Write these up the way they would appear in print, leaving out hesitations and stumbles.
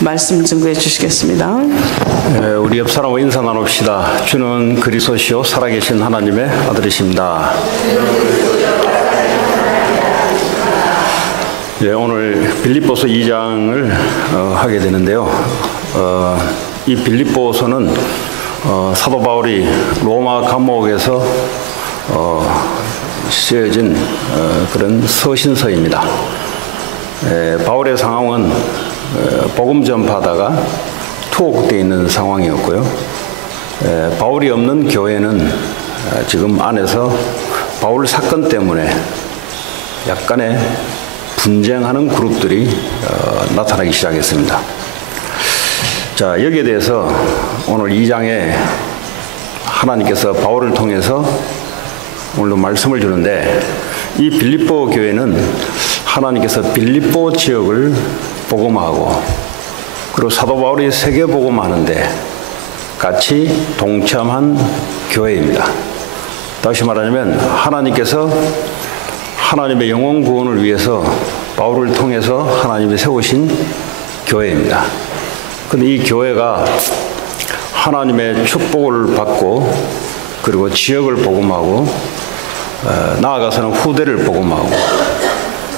말씀 증거해 주시겠습니다. 우리 옆 사람과 인사 나눕시다. 주는 그리스도시요 살아계신 하나님의 아들이십니다. 오늘 빌립보서 2장을 하게 되는데요. 이 빌립보서는 사도 바울이 로마 감옥에서 쓰여진 그런 서신서입니다. 바울의 상황은 복음 전파하다가 투옥되어 있는 상황이었고요. 바울이 없는 교회는 지금 안에서 바울 사건 때문에 약간의 분쟁하는 그룹들이 나타나기 시작했습니다. 자, 여기에 대해서 오늘 2장에 하나님께서 바울을 통해서 오늘도 말씀을 주는데, 이 빌립보 교회는 하나님께서 빌립보 지역을 복음하고 그리고 사도 바울이 세계 복음하는데 같이 동참한 교회입니다. 다시 말하자면 하나님께서 하나님의 영혼 구원을 위해서 바울을 통해서 하나님이 세우신 교회입니다. 그런데 이 교회가 하나님의 축복을 받고 그리고 지역을 복음하고 나아가서는 후대를 복음하고,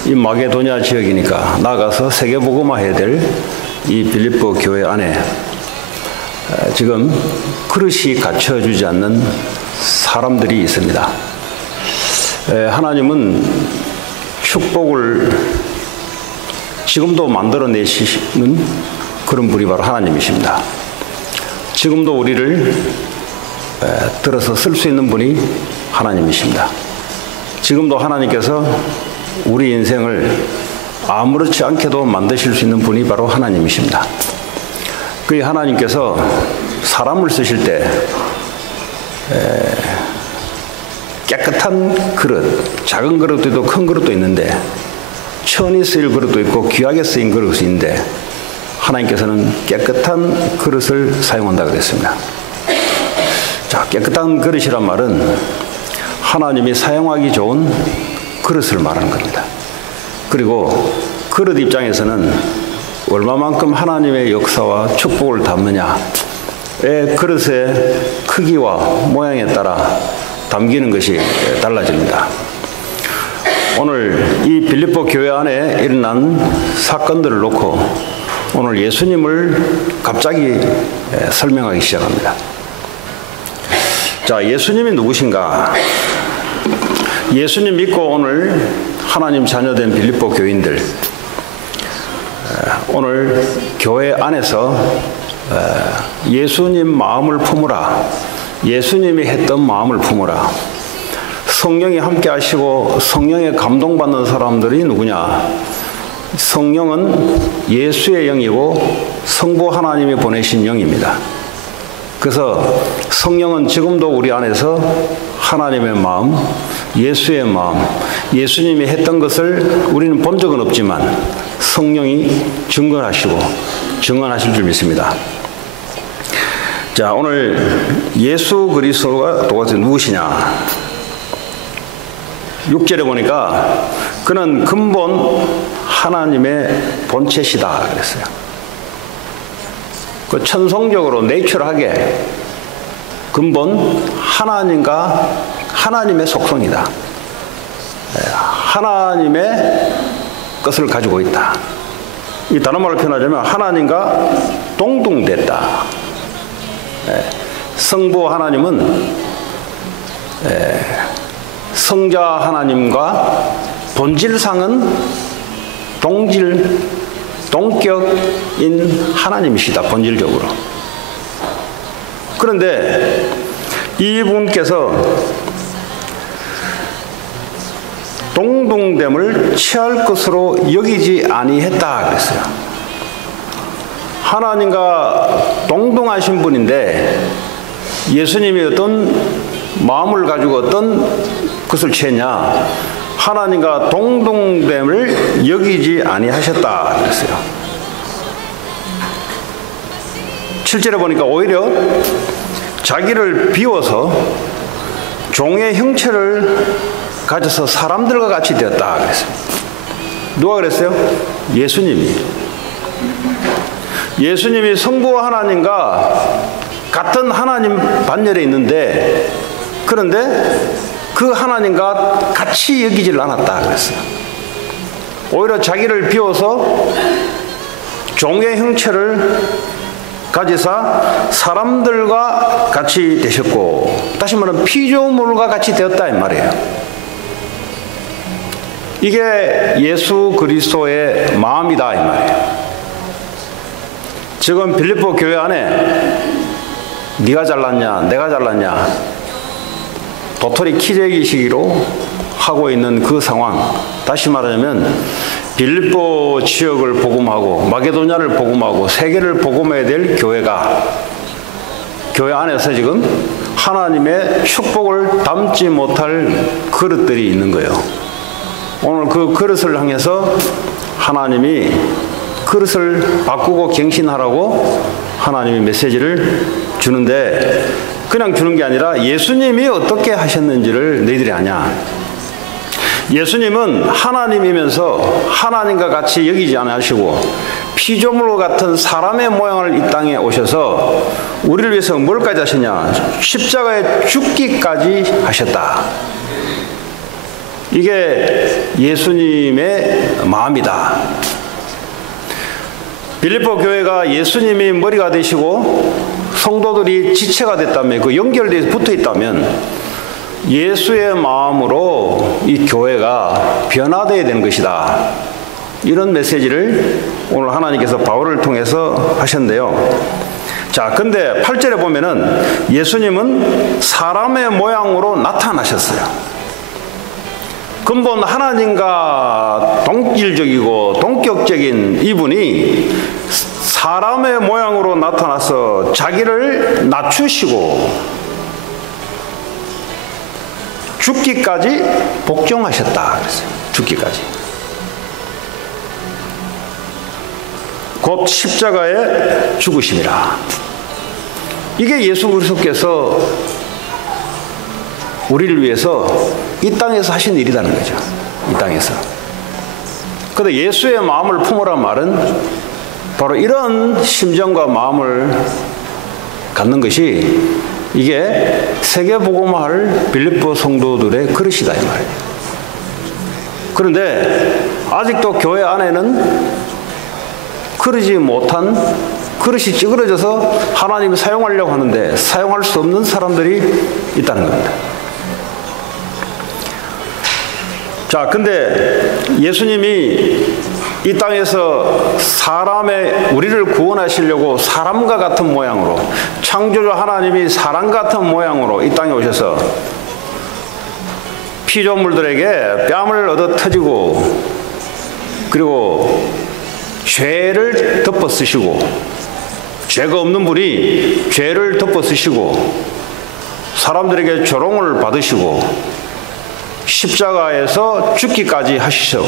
이 마게도냐 지역이니까 나아가서 세계 복음화해야 될 이 빌립보 교회 안에 지금 그릇이 갖춰주지 않는 사람들이 있습니다. 하나님은 축복을 지금도 만들어내시는 그런 분이 바로 하나님이십니다. 지금도 우리를 들어서 쓸 수 있는 분이 하나님이십니다. 지금도 하나님께서 우리 인생을 아무렇지 않게도 만드실 수 있는 분이 바로 하나님이십니다. 그 하나님께서 사람을 쓰실 때 깨끗한 그릇, 작은 그릇도 있고 큰 그릇도 있는데, 천이 쓰일 그릇도 있고 귀하게 쓰인 그릇이 있는데, 하나님께서는 깨끗한 그릇을 사용한다고 그랬습니다. 자, 깨끗한 그릇이란 말은 하나님이 사용하기 좋은 그릇을 말하는 겁니다. 그리고 그릇 입장에서는 얼마만큼 하나님의 역사와 축복을 담느냐의 그릇의 크기와 모양에 따라 담기는 것이 달라집니다. 오늘 이 빌립보 교회 안에 일어난 사건들을 놓고 오늘 예수님을 갑자기 설명하기 시작합니다. 자, 예수님이 누구신가? 예수님 믿고 오늘 하나님 자녀된 빌립보 교인들, 오늘 교회 안에서 예수님 마음을 품으라, 예수님이 했던 마음을 품으라. 성령이 함께 하시고 성령에 감동받는 사람들이 누구냐? 성령은 예수의 영이고 성부 하나님이 보내신 영입니다. 그래서 성령은 지금도 우리 안에서 하나님의 마음, 예수의 마음, 예수님이 했던 것을 우리는 본 적은 없지만 성령이 증거하시고 증언하실 줄 믿습니다. 자, 오늘 예수 그리스도가 도대체 누구시냐? 6절에 보니까 그는 근본 하나님의 본체시다 그랬어요. 그 천성적으로 내추럴하게 근본 하나님과 하나님의 속성이다. 하나님의 것을 가지고 있다. 이 다른 말로 표현하자면 하나님과 동등됐다. 성부 하나님은 성자 하나님과 본질상은 동격인 하나님이시다, 본질적으로. 그런데 이분께서 동등됨을 취할 것으로 여기지 아니했다 그랬어요. 하나님과 동등하신 분인데 예수님이 어떤 마음을 가지고 어떤 것을 취했냐? 하나님과 동등됨을 여기지 아니하셨다 그랬어요. 7절에 보니까 오히려 자기를 비워서 종의 형체를 가져서 사람들과 같이 되었다 그랬어요. 누가 그랬어요? 예수님이. 예수님이 성부 하나님과 같은 하나님 반열에 있는데, 그런데 그 하나님과 같이 여기질 않았다 그랬어요. 오히려 자기를 비워서 종의 형체를 가지사 사람들과 같이 되셨고, 다시 말하면 피조물과 같이 되었다 이 말이에요. 이게 예수 그리스도의 마음이다 이 말이에요. 지금 빌립보 교회 안에 네가 잘났냐 내가 잘났냐 도토리 키재기 시기로 하고 있는 그 상황, 다시 말하자면 빌립보 지역을 복음하고 마게도냐를 복음하고 세계를 복음해야 될 교회가, 교회 안에서 지금 하나님의 축복을 담지 못할 그릇들이 있는 거예요. 오늘 그 그릇을 향해서 하나님이 그릇을 바꾸고 갱신하라고 하나님이 메시지를 주는데, 그냥 주는 게 아니라 예수님이 어떻게 하셨는지를 너희들이 아냐. 예수님은 하나님이면서 하나님과 같이 여기지 않으시고 피조물과 같은 사람의 모양을 이 땅에 오셔서 우리를 위해서 뭘까지 하셨냐? 십자가에 죽기까지 하셨다. 이게 예수님의 마음이다. 빌립보 교회가 예수님이 머리가 되시고 성도들이 지체가 됐다면, 그 연결돼서 붙어 있다면 예수의 마음으로 이 교회가 변화되어야 되는 것이다. 이런 메시지를 오늘 하나님께서 바울을 통해서 하셨는데요. 자, 근데 8절에 보면은 예수님은 사람의 모양으로 나타나셨어요. 근본 하나님과 동질적이고 동격적인 이분이 사람의 모양으로 나타나서 자기를 낮추시고 죽기까지 복종하셨다 그랬어요. 죽기까지. 곧 십자가에 죽으심이라. 이게 예수 그리스도께서 우리를 위해서 이 땅에서 하신 일이라는 거죠. 이 땅에서. 그런데 예수의 마음을 품으란 말은 바로 이런 심정과 마음을 갖는 것이, 이게 세계복음화할 빌립보 성도들의 그릇이다 이 말이에요. 그런데 아직도 교회 안에는 그러지 못한, 그릇이 찌그러져서 하나님이 사용하려고 하는데 사용할 수 없는 사람들이 있다는 겁니다. 자, 근데 예수님이 이 땅에서 우리를 구원하시려고 사람과 같은 모양으로, 창조주 하나님이 사람 같은 모양으로 이 땅에 오셔서 피조물들에게 뺨을 얻어 터지고, 그리고 죄를 덮어 쓰시고, 죄가 없는 분이 죄를 덮어 쓰시고 사람들에게 조롱을 받으시고 십자가에서 죽기까지 하시죠.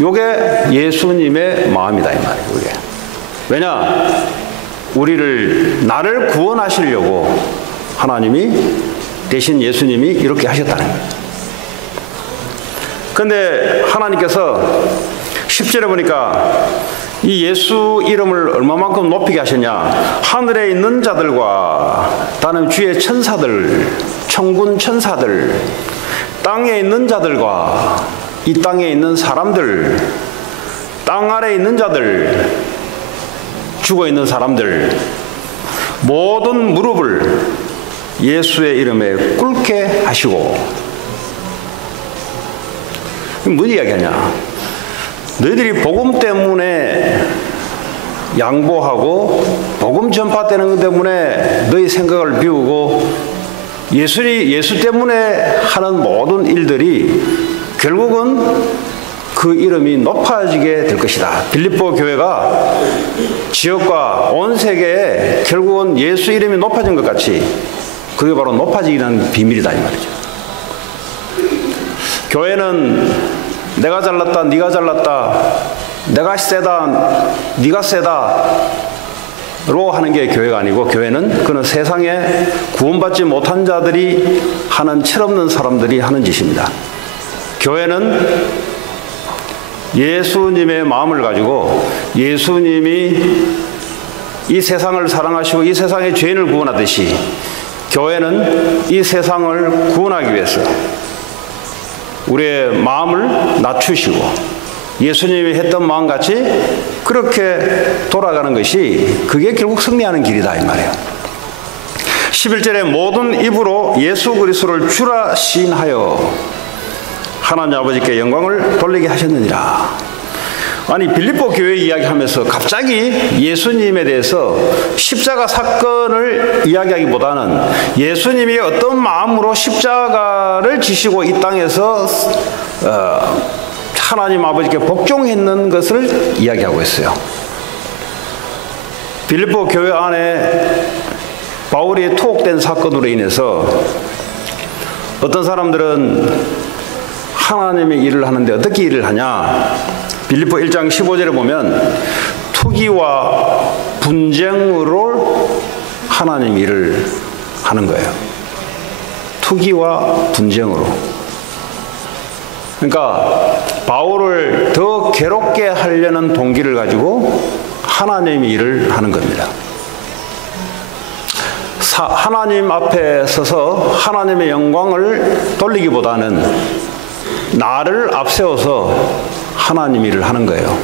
요게 예수님의 마음이다 이 말이에요. 이게. 왜냐? 나를 구원하시려고 하나님이 대신 예수님이 이렇게 하셨다는 거예요. 그런데 하나님께서 10절에 보니까 이 예수 이름을 얼마만큼 높이게 하셨냐? 하늘에 있는 자들과 다른 주의 천사들, 천군 천사들, 땅에 있는 자들과 이 땅에 있는 사람들, 땅 아래에 있는 자들, 죽어있는 사람들, 모든 무릎을 예수의 이름에 꿇게 하시고. 무슨 이야기하냐? 너희들이 복음 때문에 양보하고 복음 전파되는 것 때문에 너희 생각을 비우고 예수 때문에 하는 모든 일들이 결국은 그 이름이 높아지게 될 것이다. 빌립보 교회가 지역과 온 세계에 결국은 예수 이름이 높아진 것 같이 그게 바로 높아지기라는 비밀이다 이 말이죠. 교회는 내가 잘났다, 네가 잘났다, 내가 세다, 네가 세다로 하는 게 교회가 아니고, 교회는 그는 세상에 구원받지 못한 자들이 하는 철없는 사람들이 하는 짓입니다. 교회는 예수님의 마음을 가지고 예수님이 이 세상을 사랑하시고 이 세상의 죄인을 구원하듯이 교회는 이 세상을 구원하기 위해서 우리의 마음을 낮추시고 예수님이 했던 마음같이 그렇게 돌아가는 것이 그게 결국 승리하는 길이다 이 말이에요. 11절에 모든 입으로 예수 그리스도를 주라 시인하여 하나님 아버지께 영광을 돌리게 하셨느니라. 아니 빌립보 교회 이야기하면서 갑자기 예수님에 대해서 십자가 사건을 이야기하기보다는 예수님이 어떤 마음으로 십자가를 지시고 이 땅에서 하나님 아버지께 복종했는 것을 이야기하고 있어요. 빌립보 교회 안에 바울이 투옥된 사건으로 인해서 어떤 사람들은 하나님의 일을 하는데 어떻게 일을 하냐? 빌립보 1장 15절에 보면 투기와 분쟁으로 하나님 일을 하는 거예요. 투기와 분쟁으로. 그러니까 바울을 더 괴롭게 하려는 동기를 가지고 하나님의 일을 하는 겁니다. 하나님 앞에 서서 하나님의 영광을 돌리기보다는 나를 앞세워서 하나님 일을 하는 거예요.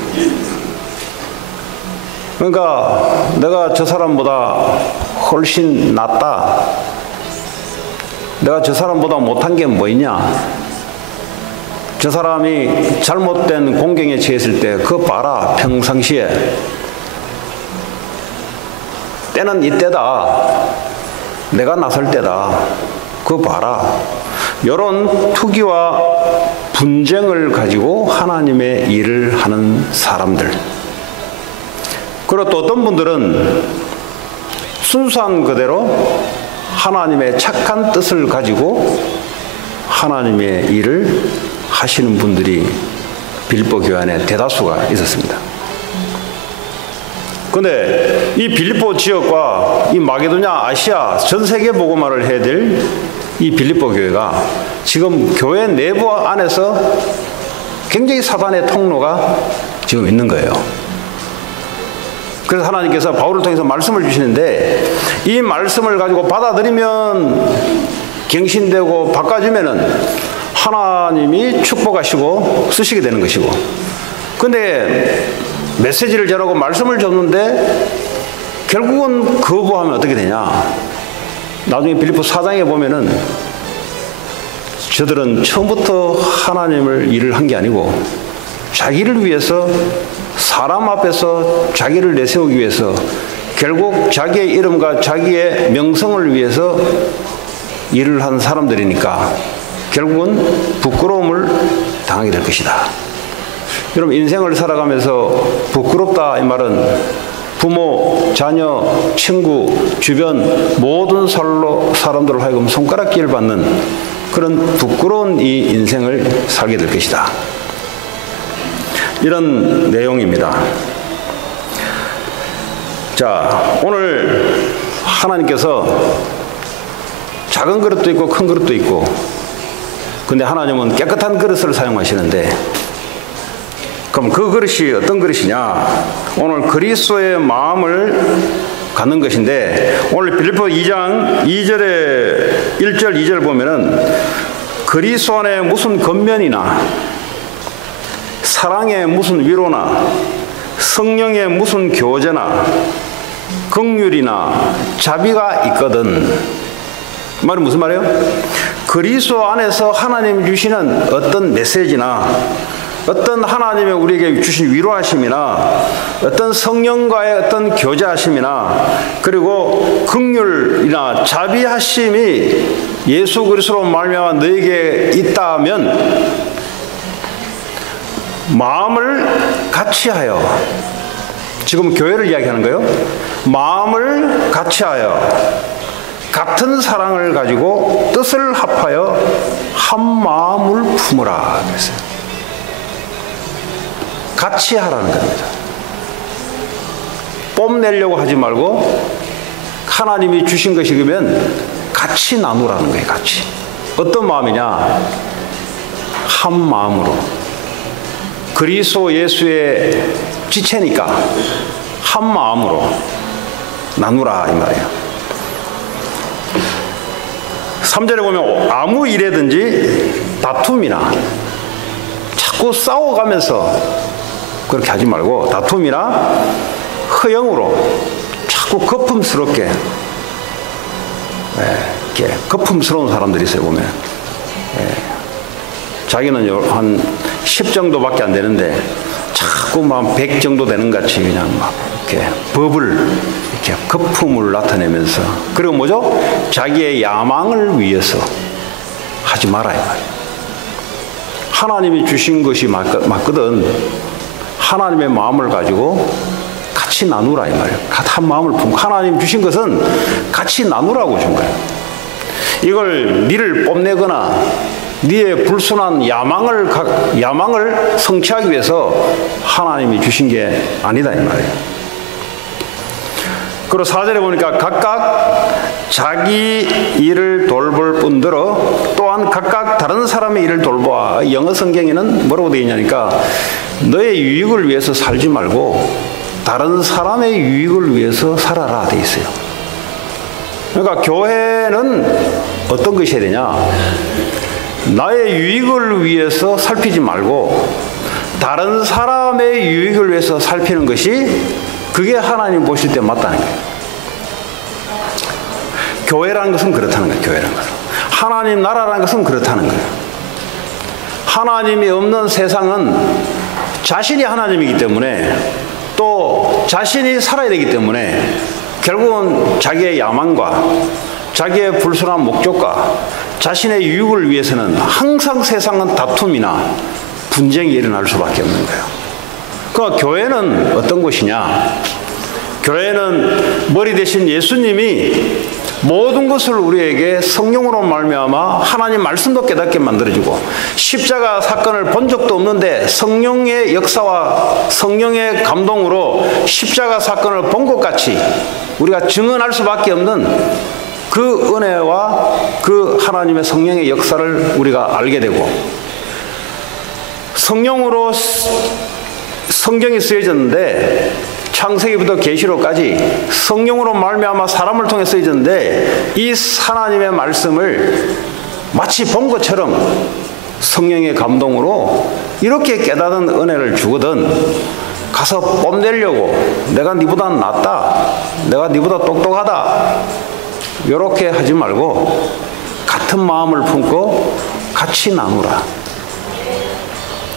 그러니까 내가 저 사람보다 훨씬 낫다. 내가 저 사람보다 못한 게 뭐 있냐? 저 사람이 잘못된 공경에 처했을 때 그거 봐라. 평상시에 때는 이때다. 내가 나설 때다. 그거 봐라. 이런 투기와 분쟁을 가지고 하나님의 일을 하는 사람들. 그리고 또 어떤 분들은 순수한 그대로 하나님의 착한 뜻을 가지고 하나님의 일을 하시는 분들이 빌립보 교회 안에 대다수가 있었습니다. 그런데 이 빌립보 지역과 이 마게도냐 아시아 전 세계 복음화를 해야 될 이 빌립보 교회가 지금 교회 내부 안에서 굉장히 사단의 통로가 지금 있는 거예요. 그래서 하나님께서 바울을 통해서 말씀을 주시는데 이 말씀을 가지고 받아들이면 갱신되고 바꿔주면은 하나님이 축복하시고 쓰시게 되는 것이고, 근데 메시지를 전하고 말씀을 줬는데 결국은 거부하면 어떻게 되냐? 나중에 빌립보 4장에 보면은 저들은 처음부터 하나님을 일을 한 게 아니고 자기를 위해서 사람 앞에서 자기를 내세우기 위해서 결국 자기의 이름과 자기의 명성을 위해서 일을 한 사람들이니까 결국은 부끄러움을 당하게 될 것이다. 여러분 인생을 살아가면서 부끄럽다 이 말은 부모, 자녀, 친구, 주변 모든 사람들을 하여금 손가락질 받는 그런 부끄러운 이 인생을 살게 될 것이다. 이런 내용입니다. 자, 오늘 하나님께서 작은 그릇도 있고 큰 그릇도 있고, 근데 하나님은 깨끗한 그릇을 사용하시는데, 그럼 그 그릇이 어떤 그릇이냐? 오늘 그리스도의 마음을 갖는 것인데, 오늘 빌립보 2장 2절에 1절 2절 보면은 그리스도 안에 무슨 겉면이나 사랑의 무슨 위로나 성령의 무슨 교제나 긍휼이나 자비가 있거든. 말은 무슨 말이에요? 그리스도 안에서 하나님 주시는 어떤 메시지나 어떤 하나님의 우리에게 주신 위로하심이나 어떤 성령과의 어떤 교제하심이나 그리고 긍휼이나 자비하심이 예수 그리스도로 말미암아 너에게 있다면 마음을 같이하여, 지금 교회를 이야기하는 거예요. 마음을 같이하여 같은 사랑을 가지고 뜻을 합하여 한 마음을 품으라 그랬어요. 같이 하라는 겁니다. 뽐내려고 하지 말고 하나님이 주신 것이 그러면 같이 나누라는 거예요. 같이. 어떤 마음이냐? 한 마음으로. 그리스도 예수의 지체니까 한 마음으로 나누라 이 말이에요. 3절에 보면 아무 일에든지 다툼이나 자꾸 싸워가면서 그렇게 하지 말고 다툼이나 허영으로 자꾸 거품스럽게 이렇게 거품스러운 사람들이 있어요. 보면 자기는 한 10 정도밖에 안 되는데 자꾸 막 100 정도 되는 같이 그냥 막 이렇게 법을 이렇게 거품을 나타내면서 그리고 뭐죠? 자기의 야망을 위해서 하지 마라 이 말이에요. 하나님이 주신 것이 맞거든. 하나님의 마음을 가지고 같이 나누라 이 말이에요. 한 마음을 품고 하나님 주신 것은 같이 나누라고 준 거예요. 이걸 니를 뽐내거나 니의 불순한 야망을 성취하기 위해서 하나님이 주신 게 아니다 이 말이에요. 그리고 4절에 보니까 각각 자기 일을 돌볼 뿐더러 또한 각각 다른 사람의 일을 돌보아. 영어 성경에는 뭐라고 되어 있냐니까 너의 유익을 위해서 살지 말고 다른 사람의 유익을 위해서 살아라 되어 있어요. 그러니까 교회는 어떤 것이 해야 되냐? 나의 유익을 위해서 살피지 말고 다른 사람의 유익을 위해서 살피는 것이 그게 하나님 보실 때 맞다는 거예요. 교회라는 것은 그렇다는 거예요. 교회라는 것은. 하나님 나라라는 것은 그렇다는 거예요. 하나님이 없는 세상은 자신이 하나님이기 때문에 또 자신이 살아야 되기 때문에 결국은 자기의 야망과 자기의 불순한 목적과 자신의 유익을 위해서는 항상 세상은 다툼이나 분쟁이 일어날 수밖에 없는 거예요. 그러니까 교회는 어떤 곳이냐? 교회는 머리 대신 예수님이 모든 것을 우리에게 성령으로 말미암아 하나님 말씀도 깨닫게 만들어주고 십자가 사건을 본 적도 없는데 성령의 역사와 성령의 감동으로 십자가 사건을 본 것 같이 우리가 증언할 수밖에 없는 그 은혜와 그 하나님의 성령의 역사를 우리가 알게 되고 성령으로 성경이 쓰여졌는데 창세기부터 계시록까지 성령으로 말미암아 사람을 통해 쓰여졌는데 이 하나님의 말씀을 마치 본 것처럼 성령의 감동으로 이렇게 깨닫은 은혜를 주거든 가서 뽐내려고 내가 니보다 낫다 내가 니보다 똑똑하다 이렇게 하지 말고 같은 마음을 품고 같이 나누라.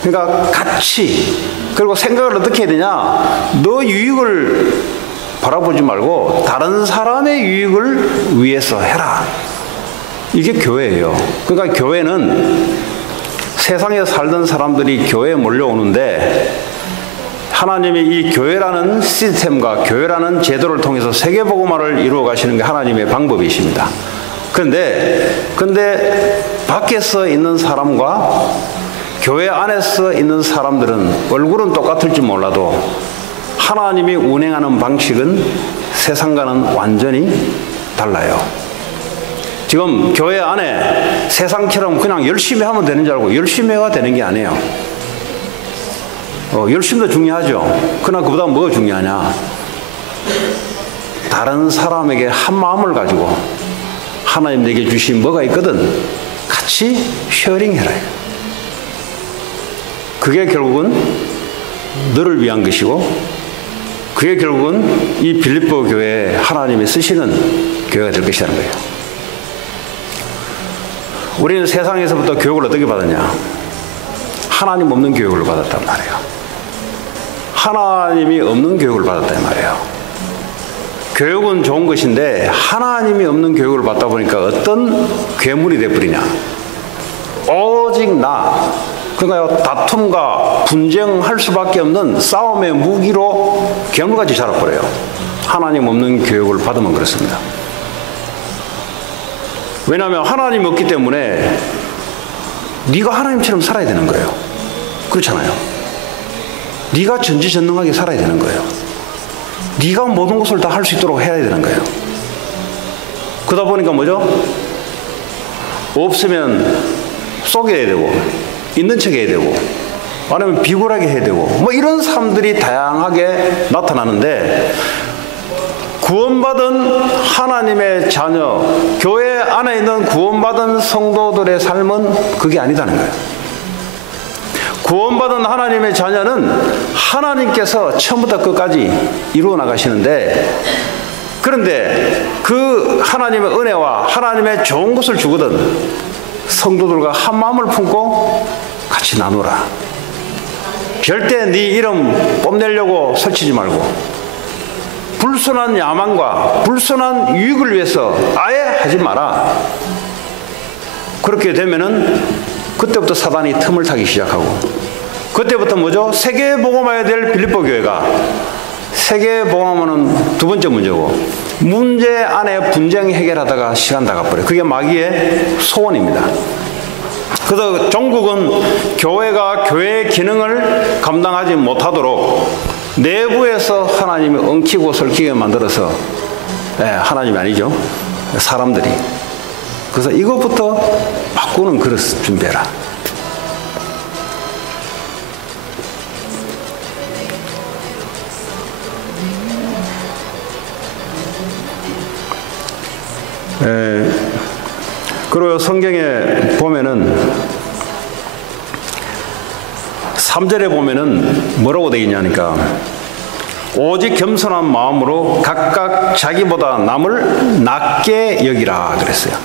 그러니까 같이 그리고 생각을 어떻게 해야 되냐? 너 유익을 바라보지 말고 다른 사람의 유익을 위해서 해라. 이게 교회예요. 그러니까 교회는 세상에 살던 사람들이 교회에 몰려오는데 하나님이 이 교회라는 시스템과 교회라는 제도를 통해서 세계복음화를 이루어 가시는 게 하나님의 방법이십니다. 그런데 밖에서 있는 사람과 교회 안에서 있는 사람들은 얼굴은 똑같을지 몰라도 하나님이 운행하는 방식은 세상과는 완전히 달라요. 지금 교회 안에 세상처럼 그냥 열심히 하면 되는 줄 알고 열심히 해야 되는 게 아니에요. 열심도 중요하죠. 그러나 그보다 뭐가 중요하냐? 다른 사람에게 한 마음을 가지고 하나님 내게 주신 뭐가 있거든 같이 쉐어링해라. 그게 결국은 너를 위한 것이고 그게 결국은 이 빌립보 교회에 하나님이 쓰시는 교회가 될 것이라는 거예요. 우리는 세상에서부터 교육을 어떻게 받았냐? 하나님 없는 교육을 받았단 말이에요. 하나님이 없는 교육을 받았단 말이에요. 교육은 좋은 것인데 하나님이 없는 교육을 받다 보니까 어떤 괴물이 돼버리냐? 오직 나. 그러니까 다툼과 분쟁할 수밖에 없는 싸움의 무기로 괴물같이 자라버려요. 하나님 없는 교육을 받으면 그렇습니다. 왜냐하면 하나님이 없기 때문에 네가 하나님처럼 살아야 되는 거예요. 그렇잖아요. 네가 전지전능하게 살아야 되는 거예요. 네가 모든 것을 다 할 수 있도록 해야 되는 거예요. 그러다 보니까 뭐죠? 없으면 속여야 되고 있는 척 해야 되고 아니면 비굴하게 해야 되고 뭐 이런 삶들이 다양하게 나타나는데 구원받은 하나님의 자녀, 교회 안에 있는 구원받은 성도들의 삶은 그게 아니다는 거예요. 구원받은 하나님의 자녀는 하나님께서 처음부터 끝까지 이루어 나가시는데, 그런데 그 하나님의 은혜와 하나님의 좋은 것을 주거든 성도들과 한 마음을 품고 같이 나누라. 절대 네 이름 뽐내려고 설치지 말고 불순한 야망과 불순한 유익을 위해서 아예 하지 마라. 그렇게 되면은 그때부터 사단이 틈을 타기 시작하고, 그때부터 뭐죠? 세계에 복음해야 될 빌립보 교회가 세계에 복음하는 두 번째 문제고, 문제 안에 분쟁 해결하다가 시간 다 가버려요. 그게 마귀의 소원입니다. 그래서 종국은 교회가 교회의 기능을 감당하지 못하도록 내부에서 하나님이 엉키고 설키게 만들어서, 하나님이 아니죠, 사람들이. 그래서 이것부터 바꾸는 그릇 준비해라. 그리고 성경에 보면은 3절에 보면은 뭐라고 되어 있냐니까, 오직 겸손한 마음으로 각각 자기보다 남을 낮게 여기라 그랬어요.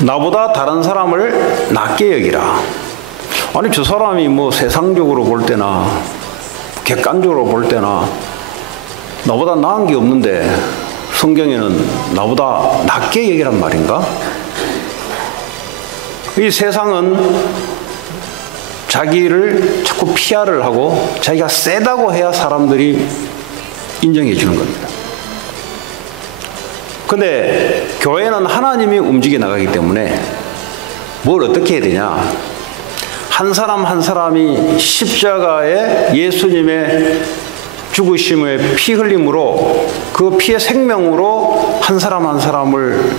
나보다 다른 사람을 낮게 여기라. 아니 저 사람이 뭐 세상적으로 볼 때나 객관적으로 볼 때나 나보다 나은 게 없는데 성경에는 나보다 낮게 여기란 말인가? 이 세상은 자기를 자꾸 PR을 하고 자기가 세다고 해야 사람들이 인정해 주는 겁니다. 근데 교회는 하나님이 움직여 나가기 때문에 뭘 어떻게 해야 되냐? 한 사람 한 사람이 십자가에 예수님의 죽으심의 피 흘림으로, 그 피의 생명으로 한 사람 한 사람을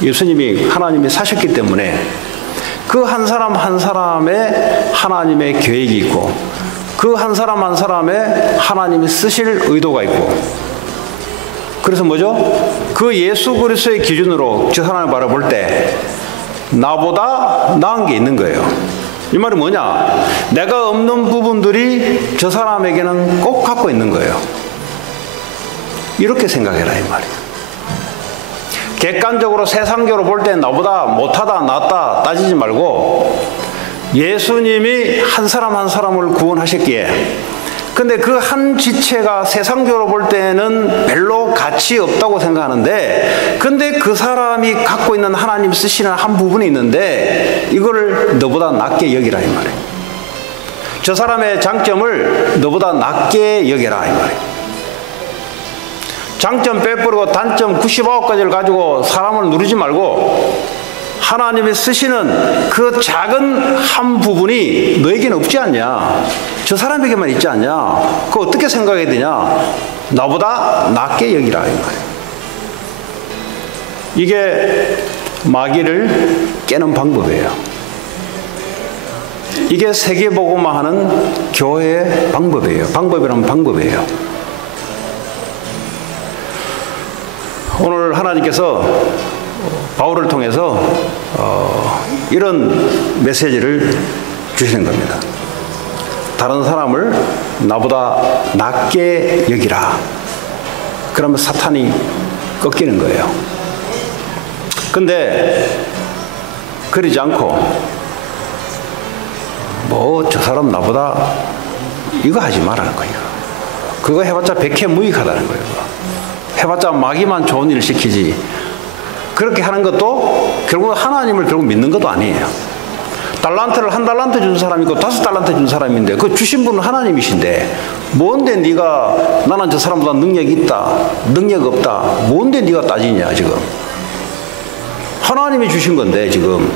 예수님이, 하나님이 사셨기 때문에 그 한 사람 한 사람의 하나님의 계획이 있고, 그 한 사람 한 사람의 하나님이 쓰실 의도가 있고, 그래서 뭐죠? 그 예수 그리스도의 기준으로 저 사람을 바라볼 때 나보다 나은 게 있는 거예요. 이 말이 뭐냐? 내가 없는 부분들이 저 사람에게는 꼭 갖고 있는 거예요. 이렇게 생각해라 이 말이에요. 객관적으로 세상적으로 볼 때 나보다 못하다 낫다 따지지 말고, 예수님이 한 사람 한 사람을 구원하셨기에, 근데 그 한 지체가 세상적으로 볼 때는 별로 가치 없다고 생각하는데, 근데 그 사람이 갖고 있는 하나님 쓰시는 한 부분이 있는데 이거를 너보다 낮게 여기라 이 말이에요. 저 사람의 장점을 너보다 낮게 여기라 이 말이에요. 장점 빼버리고 단점 99가지를 가지고 사람을 누르지 말고, 하나님이 쓰시는 그 작은 한 부분이 너에게는 없지 않냐? 저 사람에게만 있지 않냐? 그거 어떻게 생각해야 되냐? 나보다 낮게 여기라 이 말이에요. 이게 마귀를 깨는 방법이에요. 이게 세계복음화하는 교회의 방법이에요. 방법이라면 방법이에요. 오늘 하나님께서 바울을 통해서 이런 메시지를 주시는 겁니다. 다른 사람을 나보다 낮게 여기라. 그러면 사탄이 꺾이는 거예요. 근데 그러지 않고 뭐 저 사람 나보다 이거 하지 말라는 거예요. 그거 해봤자 백해무익하다는 거예요. 해봤자 마귀만 좋은 일을 시키지. 그렇게 하는 것도 결국 하나님을 결국 믿는 것도 아니에요. 달란트를 한 달란트 준 사람이 있고 5달란트 준 사람인데 그 주신 분은 하나님이신데, 뭔데 네가 나는 저 사람보다 능력이 있다, 능력 없다, 뭔데 네가 따지냐 지금. 하나님이 주신 건데 지금.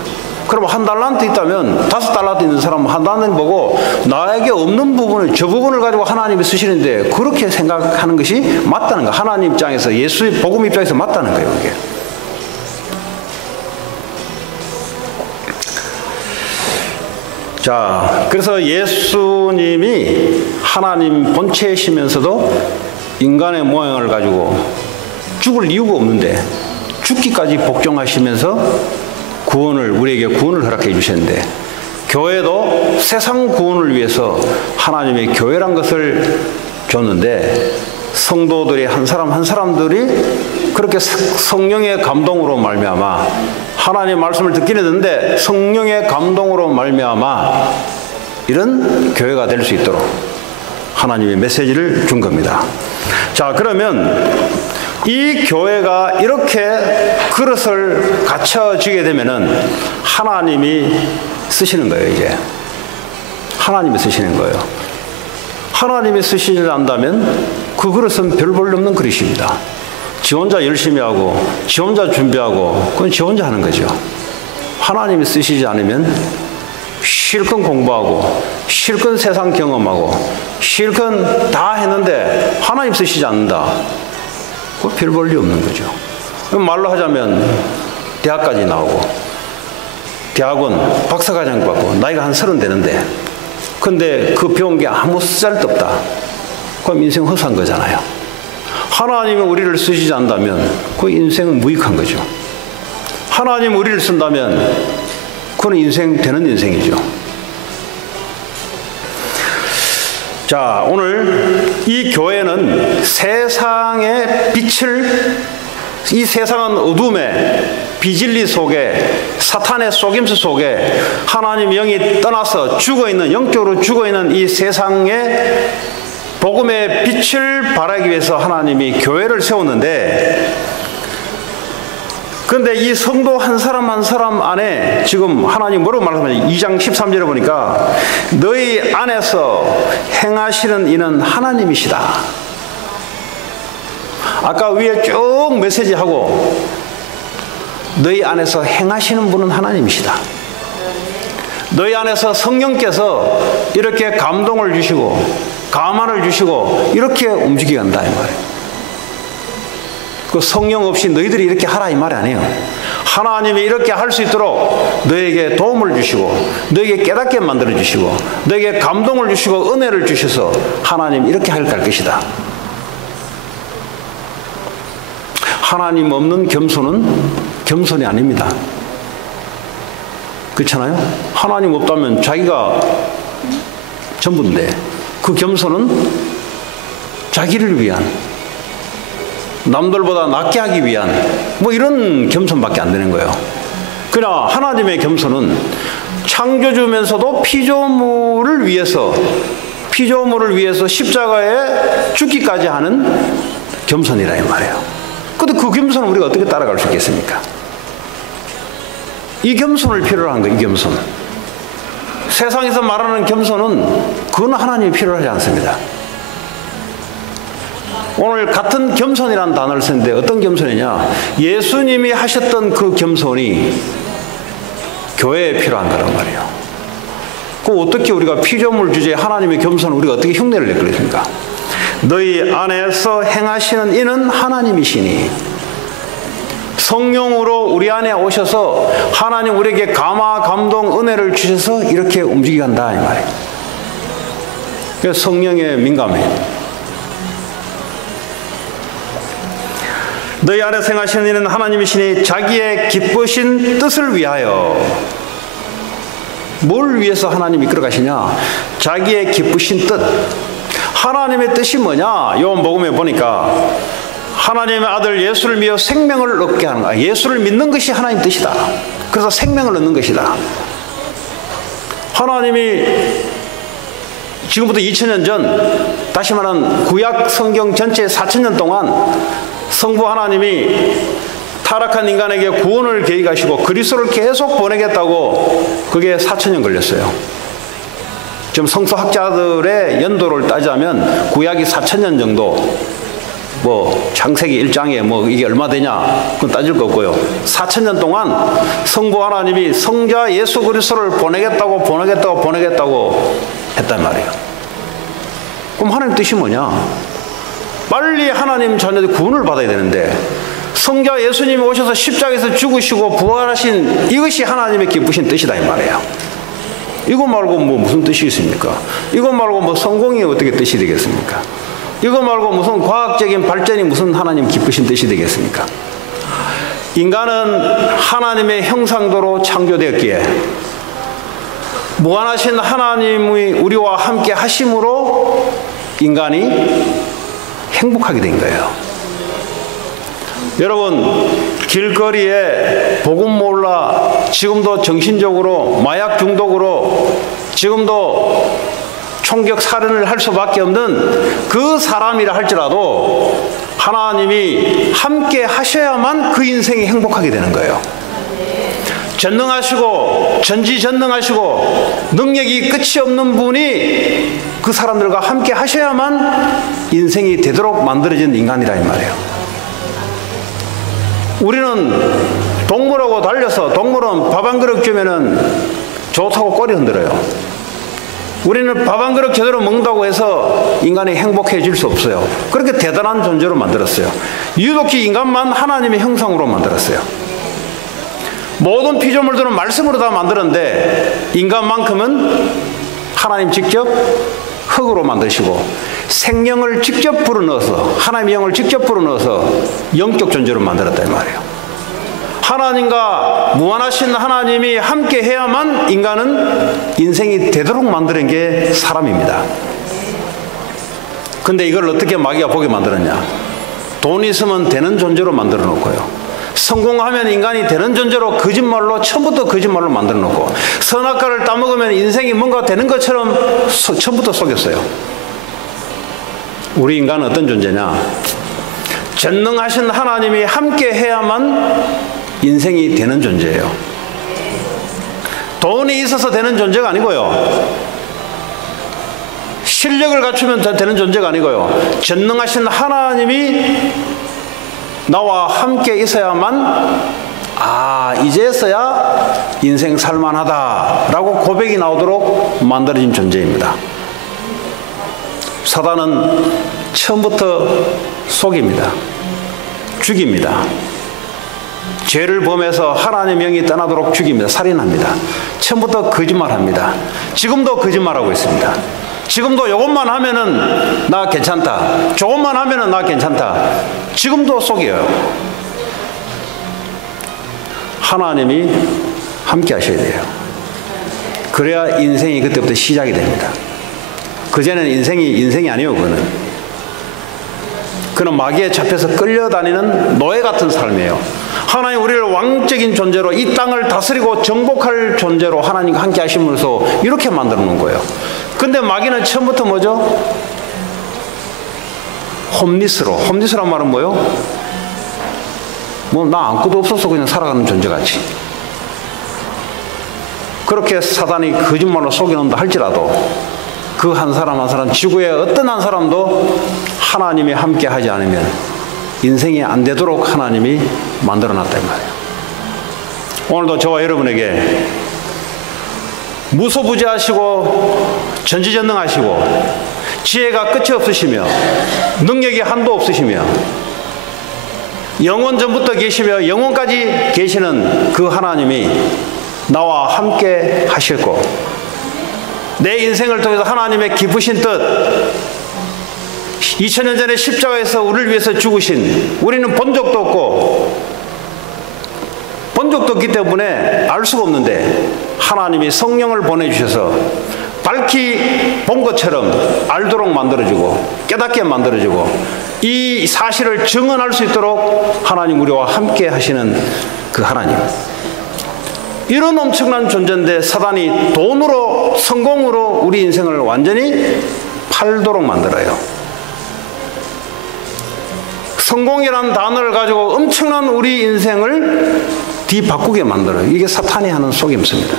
그럼 한 달란트 있다면 5달란트 있는 사람은 한 달란트 보고 나에게 없는 부분을, 저 부분을 가지고 하나님이 쓰시는데 그렇게 생각하는 것이 맞다는 거. 하나님 입장에서, 예수의 복음 입장에서 맞다는 거예요 그게. 자, 그래서 예수님이 하나님 본체이시면서도 인간의 모양을 가지고 죽을 이유가 없는데 죽기까지 복종하시면서 우리에게 구원을 허락해 주셨는데, 교회도 세상 구원을 위해서 하나님의 교회란 것을 줬는데, 성도들이 한 사람 한 사람들이 그렇게 성령의 감동으로 말미암아 하나님의 말씀을 듣긴 했는데 성령의 감동으로 말미암아 이런 교회가 될 수 있도록 하나님의 메시지를 준 겁니다. 자, 그러면 이 교회가 이렇게 그릇을 갖춰지게 되면은 하나님이 쓰시는 거예요. 이제 하나님이 쓰시는 거예요. 하나님이 쓰시지 않다면 그 그릇은 별 볼 없는 그릇입니다. 지 혼자 열심히 하고 지 혼자 준비하고 그건 지 혼자 하는 거죠. 하나님이 쓰시지 않으면 실컷 공부하고 실컷 세상 경험하고 실컷 다 했는데 하나님 쓰시지 않는다. 그거 별 볼 일 없는 거죠. 말로 하자면 대학까지 나오고 대학원 박사과정 받고 나이가 한 30 되는데 근데 그 배운 게 아무 쓰잘데 없다. 그럼 인생 허사한 거잖아요. 하나님이 우리를 쓰시지 않는다면 그 인생은 무익한 거죠. 하나님 우리를 쓴다면 그건 인생 되는 인생이죠. 자, 오늘 이 교회는 세상의 빛을, 이 세상은 어둠의 비진리 속에 사탄의 속임수 속에 하나님 영이 떠나서 죽어있는, 영적으로 죽어있는 이 세상에 복음의 빛을 발하기 위해서 하나님이 교회를 세웠는데, 그런데 이 성도 한 사람 한 사람 안에 지금 하나님 뭐라고 말하냐면 2장 13절에 보니까 너희 안에서 행하시는 이는 하나님이시다. 아까 위에 쭉 메시지하고 너희 안에서 행하시는 분은 하나님이시다. 너희 안에서 성령께서 이렇게 감동을 주시고 감화를 주시고 이렇게 움직이게 한다 이 말이에요. 그 성령 없이 너희들이 이렇게 하라 이 말이 아니에요. 하나님이 이렇게 할 수 있도록 너에게 도움을 주시고 너에게 깨닫게 만들어 주시고 너에게 감동을 주시고 은혜를 주셔서 하나님 이렇게 할 것이다. 하나님 없는 겸손은 겸손이 아닙니다. 그렇잖아요? 하나님 없다면 자기가 전부인데 그 겸손은 자기를 위한, 남들보다 낫게 하기 위한 뭐 이런 겸손밖에 안 되는 거예요. 그러나 하나님의 겸손은 창조주면서도 피조물을 위해서 십자가에 죽기까지 하는 겸손이라 이 말이에요. 그런데 그 겸손을 우리가 어떻게 따라갈 수 있겠습니까? 이 겸손을 필요로 한 거예요. 이 겸손. 세상에서 말하는 겸손은 그건 하나님이 필요하지 않습니다. 오늘 같은 겸손이라는 단어를 쓰는데 어떤 겸손이냐? 예수님이 하셨던 그 겸손이 교회에 필요한 거란 말이에요. 그 어떻게 우리가 피조물 주제에 하나님의 겸손을 우리가 어떻게 흉내를 내겠습니까? 너희 안에서 행하시는 이는 하나님이시니, 성령으로 우리 안에 오셔서 하나님 우리에게 감화, 감동, 은혜를 주셔서 이렇게 움직이게 한다 이 말이에요. 그래서 성령에 민감해요. 너희 안에 행하시는 이는 하나님이시니 자기의 기쁘신 뜻을 위하여. 뭘 위해서 하나님이 이끌어 가시냐? 자기의 기쁘신 뜻. 하나님의 뜻이 뭐냐? 요한복음에 보니까 하나님의 아들 예수를 믿어 생명을 얻게 하는 거야. 예수를 믿는 것이 하나님 뜻이다. 그래서 생명을 얻는 것이다. 하나님이 지금부터 2000년 전, 다시 말하는 구약 성경 전체 4000년 동안 성부 하나님이 타락한 인간에게 구원을 계획하시고 그리스도를 계속 보내겠다고 그게 4000년 걸렸어요. 지금 성서학자들의 연도를 따지자면 구약이 4000년 정도, 뭐 창세기 1장에 뭐 이게 얼마 되냐 그건 따질 거 없고요. 4000년 동안 성부 하나님이 성자 예수 그리스도를 보내겠다고 했단 말이에요. 그럼 하나님 뜻이 뭐냐? 빨리 하나님 자녀들이 구원을 받아야 되는데 성자 예수님이 오셔서 십자가에서 죽으시고 부활하신 이것이 하나님의 기쁘신 뜻이다 이 말이에요. 이거 말고 뭐 무슨 뜻이 있습니까? 이거 말고 뭐 성공이 어떻게 뜻이 되겠습니까? 이거 말고 무슨 과학적인 발전이 무슨 하나님 기쁘신 뜻이 되겠습니까? 인간은 하나님의 형상대로 창조되었기에 무한하신 하나님이 우리와 함께 하심으로 인간이 행복하게 된 거예요. 여러분, 길거리에 복음 몰라 지금도 정신적으로 마약 중독으로 지금도 총격 살인을 할 수밖에 없는 그 사람이라 할지라도 하나님이 함께 하셔야만 그 인생이 행복하게 되는 거예요. 전능하시고 전지전능하시고 능력이 끝이 없는 분이 그 사람들과 함께 하셔야만 인생이 되도록 만들어진 인간이라 이 말이에요. 우리는 동물하고 달려서 동물은 밥 한 그릇 주면은 좋다고 꼬리 흔들어요. 우리는 밥 한 그릇 제대로 먹는다고 해서 인간이 행복해질 수 없어요. 그렇게 대단한 존재로 만들었어요. 유독히 인간만 하나님의 형상으로 만들었어요. 모든 피조물들은 말씀으로 다 만들었는데 인간만큼은 하나님 직접 흙으로 만드시고 생명을 직접 불어넣어서 하나님의 영을 직접 불어넣어서 영적 존재로 만들었다 이 말이에요. 하나님과 무한하신 하나님이 함께 해야만 인간은 인생이 되도록 만드는 게 사람입니다. 근데 이걸 어떻게 마귀가 보게 만들었냐? 돈 있으면 되는 존재로 만들어 놓고요. 성공하면 인간이 되는 존재로 거짓말로 처음부터 거짓말로 만들어 놓고 선악과를 따먹으면 인생이 뭔가 되는 것처럼 처음부터 속였어요. 우리 인간은 어떤 존재냐? 전능하신 하나님이 함께 해야만 인생이 되는 존재예요. 돈이 있어서 되는 존재가 아니고요. 실력을 갖추면 되는 존재가 아니고요. 전능하신 하나님이 나와 함께 있어야만 이제서야 인생 살만하다라고 고백이 나오도록 만들어진 존재입니다. 사단은 처음부터 속입니다. 죽입니다. 죄를 범해서 하나님의 영이 떠나도록 죽입니다. 살인합니다. 처음부터 거짓말합니다. 지금도 거짓말하고 있습니다. 지금도 이것만 하면은 나 괜찮다. 저것만 하면은 나 괜찮다. 지금도 속여요. 하나님이 함께 하셔야 돼요. 그래야 인생이 그때부터 시작이 됩니다. 그전에는 인생이 아니에요. 그는 마귀에 잡혀서 끌려다니는 노예 같은 삶이에요. 하나님 우리를 왕적인 존재로 이 땅을 다스리고 정복할 존재로 하나님과 함께 하심으로써 이렇게 만들어 놓은 거예요. 근데 마귀는 처음부터 뭐죠? 홈리스란 말은 뭐예요? 뭐 나 아무것도 없어서 그냥 살아가는 존재같이. 그렇게 사단이 거짓말로 속여놓는다 할지라도 그 한 사람 한 사람, 지구의 어떤 한 사람도 하나님이 함께 하지 않으면 인생이 안 되도록 하나님이 만들어놨단 말이에요. 오늘도 저와 여러분에게 무소부지하시고 전지전능하시고 지혜가 끝이 없으시며 능력이 한도 없으시며 영원 전부터 계시며 영원까지 계시는 그 하나님이 나와 함께 하셨고 내 인생을 통해서 하나님의 기쁘신 뜻 2000년 전에 십자가에서 우리를 위해서 죽으신 우리는 본 적도 없기 때문에 알 수가 없는데 하나님이 성령을 보내주셔서 밝히 본 것처럼 알도록 만들어주고 깨닫게 만들어주고 이 사실을 증언할 수 있도록 하나님 우리와 함께 하시는 그 하나님, 이런 엄청난 존재인데 사단이 돈으로 성공으로 우리 인생을 완전히 팔도록 만들어요. 성공이라는 단어를 가지고 엄청난 우리 인생을 뒤바꾸게 만들어요. 이게 사탄이 하는 속임수입니다.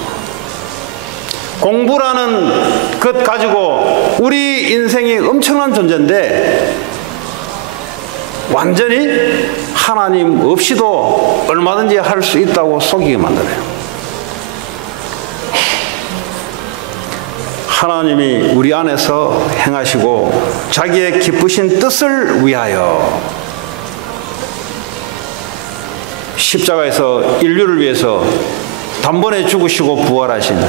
공부라는 것 가지고 우리 인생이 엄청난 존재인데 완전히 하나님 없이도 얼마든지 할 수 있다고 속이게 만들어요. 하나님이 우리 안에서 행하시고 자기의 기쁘신 뜻을 위하여 십자가에서 인류를 위해서 단번에 죽으시고 부활하신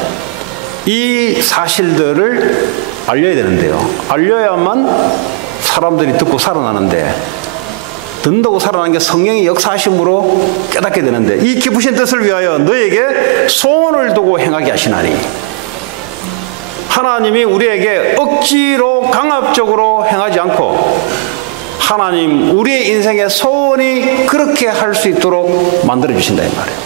이 사실들을 알려야 되는데요. 알려야만 사람들이 듣고 살아나는데, 듣는다고 살아나는 게 성령의 역사하심으로 깨닫게 되는데, 이 기쁘신 뜻을 위하여 너에게 소원을 두고 행하게 하시나니, 하나님이 우리에게 억지로 강압적으로 행하지 않고 하나님 우리의 인생의 소원이 그렇게 할 수 있도록 만들어 주신다 이 말이에요.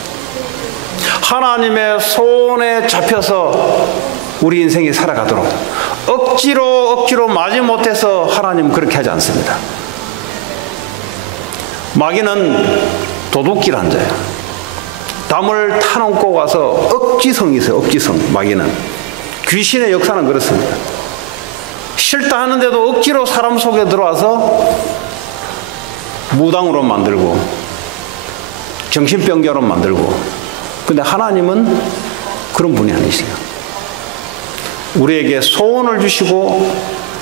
하나님의 소원에 잡혀서 우리 인생이 살아가도록 억지로 마지못해서 하나님 그렇게 하지 않습니다. 마귀는 도둑질 한자예요. 담을 타놓고 가서 억지성이 있어요. 억지성. 마귀는 귀신의 역사는 그렇습니다. 싫다 하는데도 억지로 사람 속에 들어와서 무당으로 만들고 정신병자로 만들고. 근데 하나님은 그런 분이 아니세요. 우리에게 소원을 주시고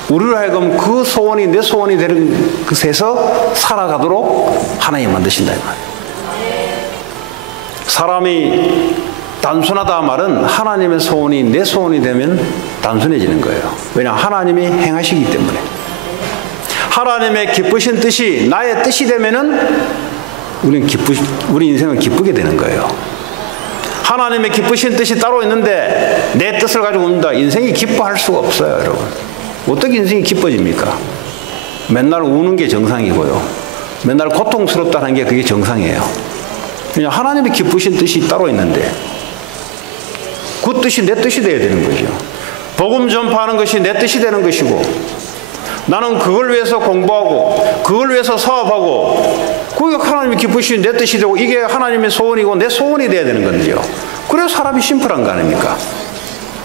우리로 하여금 그 소원이 내 소원이 되는 것에서 살아가도록 하나님 만드신다 이 말이에요. 사람이 단순하다 말은 하나님의 소원이 내 소원이 되면 단순해지는 거예요. 왜냐하면 하나님이 행하시기 때문에. 하나님의 기쁘신 뜻이 나의 뜻이 되면은 우리 인생은 기쁘게 되는 거예요. 하나님의 기쁘신 뜻이 따로 있는데 내 뜻을 가지고 옵니다. 인생이 기뻐할 수가 없어요, 여러분. 어떻게 인생이 기뻐집니까? 맨날 우는 게 정상이고요. 맨날 고통스럽다는 게 그게 정상이에요. 그냥 하나님의 기쁘신 뜻이 따로 있는데 그 뜻이 내 뜻이 돼야 되는 거죠. 복음 전파하는 것이 내 뜻이 되는 것이고, 나는 그걸 위해서 공부하고 그걸 위해서 사업하고 그게 하나님이 기쁘신 내 뜻이 되고 이게 하나님의 소원이고 내 소원이 돼야 되는 건데요. 그래야 사람이 심플한 거 아닙니까?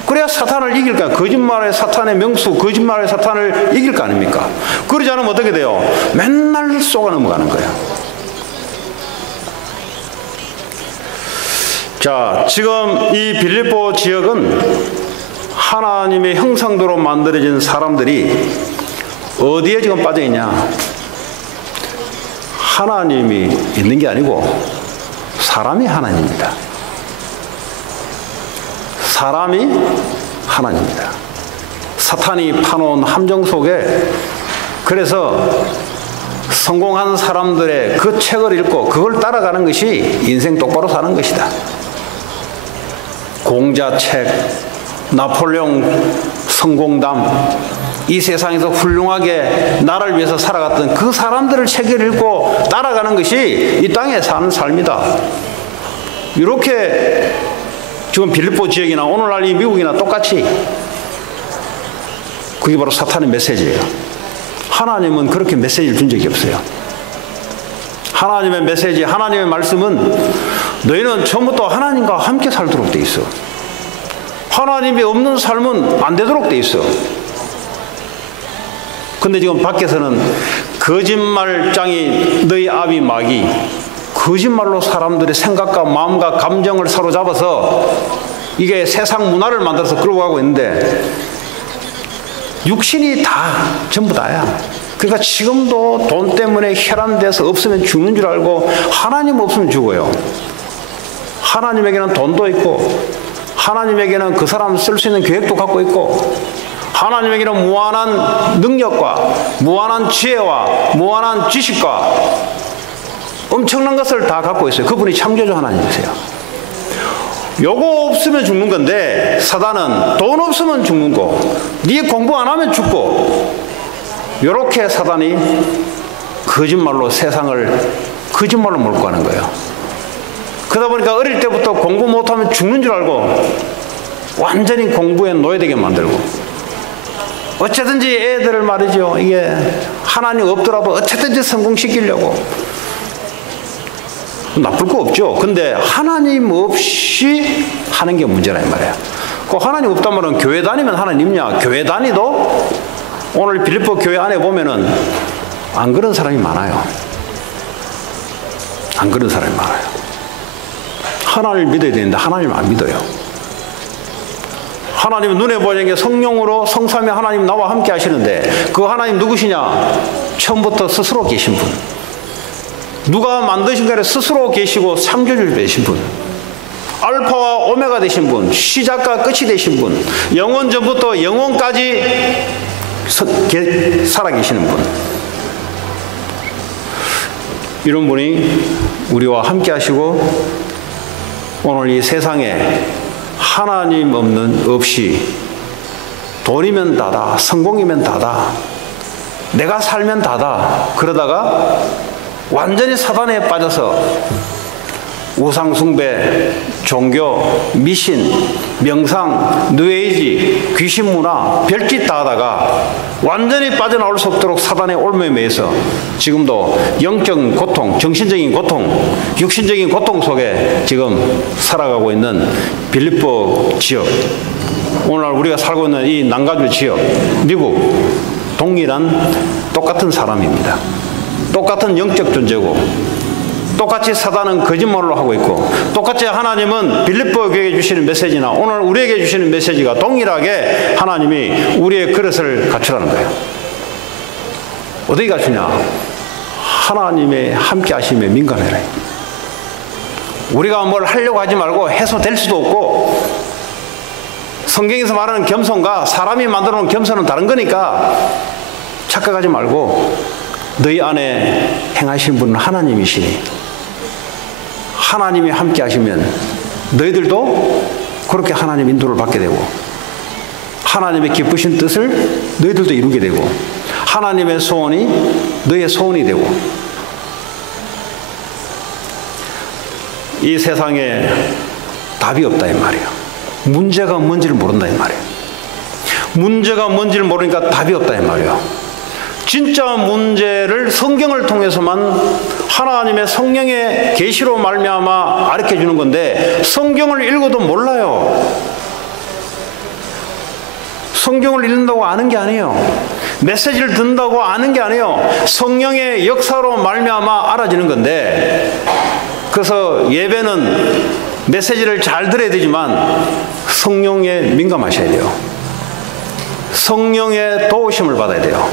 그래야 사탄을 이길 거, 거짓말의 사탄의 명수, 거짓말의 사탄을 이길 거 아닙니까? 그러지 않으면 어떻게 돼요? 맨날 쏘가 넘어가는 거예요. 자, 지금 이 빌립보 지역은 하나님의 형상대로 만들어진 사람들이 어디에 지금 빠져 있냐? 하나님이 있는 게 아니고 사람이 하나님입니다. 사람이 하나님입니다. 사탄이 파놓은 함정 속에, 그래서 성공한 사람들의 그 책을 읽고 그걸 따라가는 것이 인생 똑바로 사는 것이다. 공자책, 나폴레옹 성공담, 이 세상에서 훌륭하게 나라를 위해서 살아갔던 그 사람들을 책을 읽고 따라가는 것이 이 땅에 사는 삶이다. 이렇게 지금 빌립보 지역이나 오늘날 이 미국이나 똑같이 그게 바로 사탄의 메시지예요. 하나님은 그렇게 메시지를 준 적이 없어요. 하나님의 메시지, 하나님의 말씀은 너희는 처음부터 하나님과 함께 살도록 돼 있어. 하나님이 없는 삶은 안 되도록 돼 있어. 근데 지금 밖에서는 거짓말장이 너희 아비 마귀, 거짓말로 사람들의 생각과 마음과 감정을 사로잡아서 이게 세상 문화를 만들어서 끌고 가고 있는데 육신이 다 전부 다야. 그러니까 지금도 돈 때문에 혈안돼서 없으면 죽는 줄 알고 하나님 없으면 죽어요. 하나님에게는 돈도 있고 하나님에게는 그 사람 쓸 수 있는 계획도 갖고 있고 하나님에게는 무한한 능력과 무한한 지혜와 무한한 지식과 엄청난 것을 다 갖고 있어요. 그분이 창조주 하나님이세요. 요거 없으면 죽는 건데 사단은 돈 없으면 죽는 거, 네 공부 안 하면 죽고, 요렇게 사단이 거짓말로 세상을 거짓말로 몰고 가는 거예요. 그러다 보니까 어릴 때부터 공부 못하면 죽는 줄 알고 완전히 공부에 노예되게 만들고, 어쨌든지 애들을 말이죠, 이게 하나님 없더라도 어쨌든지 성공시키려고. 나쁠 거 없죠. 근데 하나님 없이 하는 게 문제라 이 말이야. 그 하나님 없단 말은 교회 다니면 하나님 있냐? 교회 다니도 오늘 빌립보 교회 안에 보면은 안 그런 사람이 많아요. 안 그런 사람이 많아요. 하나님을 믿어야 되는데 하나님을 안 믿어요. 하나님은 눈에 보이는 게 성령으로 성삼위 하나님 나와 함께 하시는데 그 하나님 누구시냐? 처음부터 스스로 계신 분. 누가 만드신 거에 스스로 계시고 창조주 되신 분. 알파와 오메가 되신 분, 시작과 끝이 되신 분, 영원 전부터 영원까지 살아계시는 분, 이런 분이 우리와 함께 하시고 오늘 이 세상에 하나님 없이 돈이면 다다, 성공이면 다다, 내가 살면 다다, 그러다가 완전히 사단에 빠져서 우상숭배, 종교, 미신, 명상, 뉴에이지, 귀신문화, 별짓 다 하다가 완전히 빠져나올 수 없도록 사단의 올무에 매여서 지금도 영적 고통, 정신적인 고통, 육신적인 고통 속에 지금 살아가고 있는 빌립보 지역, 오늘날 우리가 살고 있는 이 남가주 지역, 미국, 동일한 똑같은 사람입니다. 똑같은 영적 존재고 똑같이 사단은 거짓말로 하고 있고 똑같이 하나님은 빌립보 교회에 주시는 메시지나 오늘 우리에게 주시는 메시지가 동일하게 하나님이 우리의 그릇을 갖추라는 거예요. 어디 갖추냐? 하나님의 함께 하심에 민감해라. 우리가 뭘 하려고 하지 말고 해서 될 수도 없고, 성경에서 말하는 겸손과 사람이 만들어 놓은 겸손은 다른 거니까 착각하지 말고 너희 안에 행하신 분은 하나님이시니 하나님이 함께 하시면 너희들도 그렇게 하나님 인도를 받게 되고 하나님의 기쁘신 뜻을 너희들도 이루게 되고 하나님의 소원이 너희의 소원이 되고, 이 세상에 답이 없다 이 말이에요. 문제가 뭔지를 모른다 이 말이에요. 문제가 뭔지를 모르니까 답이 없다 이 말이에요. 진짜 문제를 성경을 통해서만 하나님의 성령의 계시로 말미암아 가르쳐주는 건데 성경을 읽어도 몰라요. 성경을 읽는다고 아는 게 아니에요. 메시지를 듣는다고 아는 게 아니에요. 성령의 역사로 말미암아 알아지는 건데, 그래서 예배는 메시지를 잘 들어야 되지만 성령에 민감하셔야 돼요. 성령의 도우심을 받아야 돼요.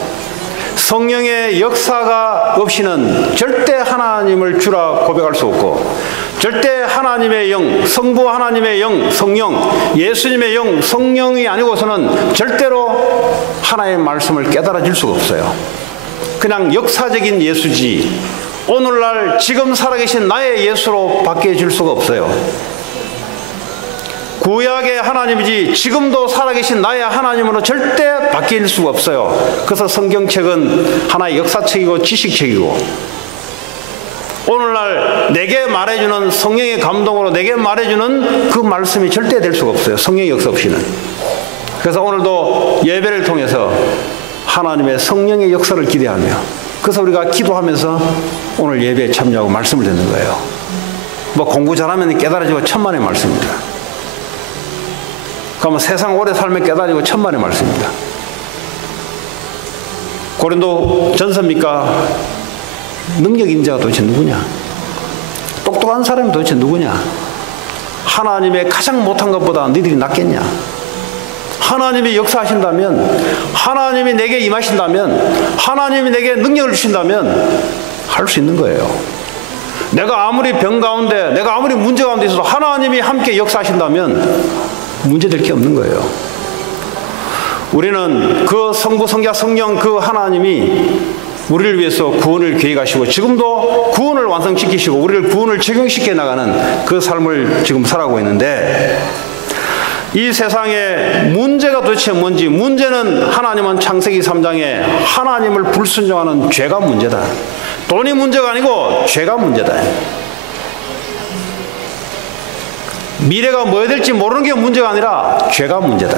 성령의 역사가 없이는 절대 하나님을 주라 고백할 수 없고, 절대 하나님의 영, 성부 하나님의 영, 성령, 예수님의 영, 성령이 아니고서는 절대로 하나님의 말씀을 깨달아질 수가 없어요. 그냥 역사적인 예수지 오늘날 지금 살아계신 나의 예수로 바뀌어질 수가 없어요. 구약의 하나님이지 지금도 살아계신 나의 하나님으로 절대 바뀔 수가 없어요. 그래서 성경책은 하나의 역사책이고 지식책이고, 오늘날 내게 말해주는 성령의 감동으로 내게 말해주는 그 말씀이 절대 될 수가 없어요. 성령의 역사 없이는. 그래서 오늘도 예배를 통해서 하나님의 성령의 역사를 기대하며, 그래서 우리가 기도하면서 오늘 예배에 참여하고 말씀을 듣는 거예요. 뭐 공부 잘하면 깨달아지고 천만의 말씀입니다. 그러면 세상 오래 살면 깨달아지고 천만의 말씀입니다. 고린도 전서입니까? 능력 있는 자가 도대체 누구냐? 똑똑한 사람이 도대체 누구냐? 하나님의 가장 못한 것보다 너희들이 낫겠냐? 하나님이 역사하신다면, 하나님이 내게 임하신다면, 하나님이 내게 능력을 주신다면 할 수 있는 거예요. 내가 아무리 병 가운데, 내가 아무리 문제 가운데 있어도 하나님이 함께 역사하신다면 문제될 게 없는 거예요. 우리는 그 성부, 성자, 성령 그 하나님이 우리를 위해서 구원을 계획하시고 지금도 구원을 완성시키시고 우리를 구원을 적용시켜 나가는 그 삶을 지금 살아가고 있는데, 이 세상에 문제가 도대체 뭔지, 문제는 하나님은 창세기 3장에 하나님을 불순종하는 죄가 문제다. 돈이 문제가 아니고 죄가 문제다. 미래가 뭐야 될지 모르는 게 문제가 아니라 죄가 문제다.